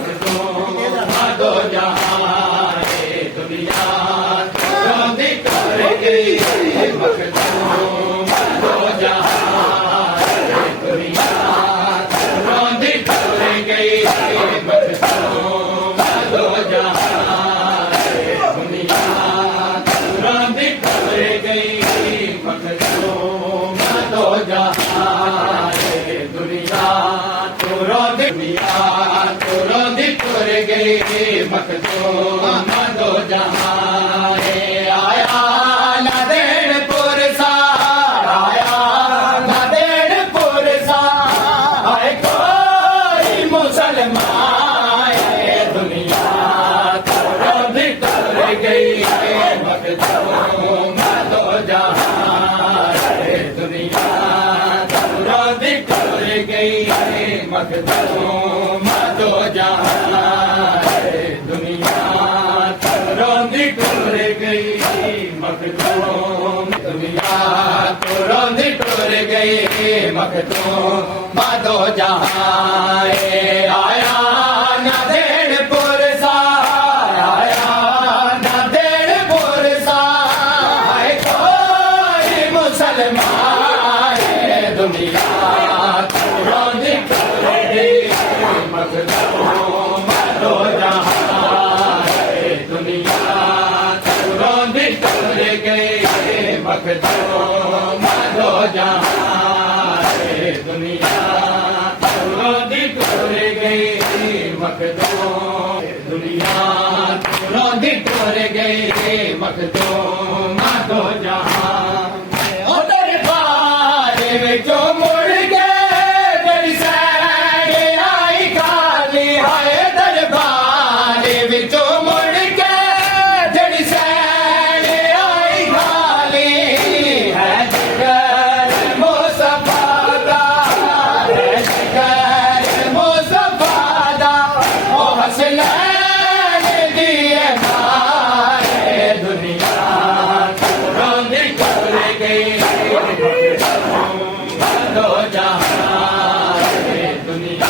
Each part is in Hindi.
मखदूम दो जहां दुनिया रोंदी कर गई मखदूम दो जहां दुनिया रोंदी कर गई मखदूम दो जहां दुनिया रोंदी कर गई मखदूम दो जहां दुनिया रोंदी कर गई मखदूम दो जहां आया नादेड़पुर सा आया नादेड़पुर सा आए कोई मुसलमान दुनिया रोंदी कर गई मखदूम दो जहां दुनिया रोंदी कर गई मखदूम दो जहां दुनिया रोंदी कर गई मखदूम दुनिया रोंदी कर गई मखदूम दो जहां आया नादेड़पुर सा आया नादेड़पुर सा आए कोई मुसलमान दुनिया रोंदी कर गई मखदूम दो जहां दुनिया रोंदी कर गई मखदूम दो जहां दुनिया रोंदी कर गई मखदूम दुनिया रोंदी कर गई मखदूम दो जहां दरबार विचों मुड़ गए जड़ी सैन आई खाली हाय दरबार विचों मुड़ गए जड़ी सैन आई खाली है जिगर मुस्तफा दा है जिगर मुस्तफा दा ओ हसनैन दिए मारे दुनिया रोंदी कर गई दो जहां दुनिया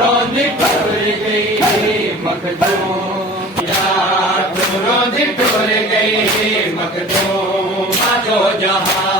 रोंदी कर गई मखदूम रोंदी कर गई मखदूम दो जहां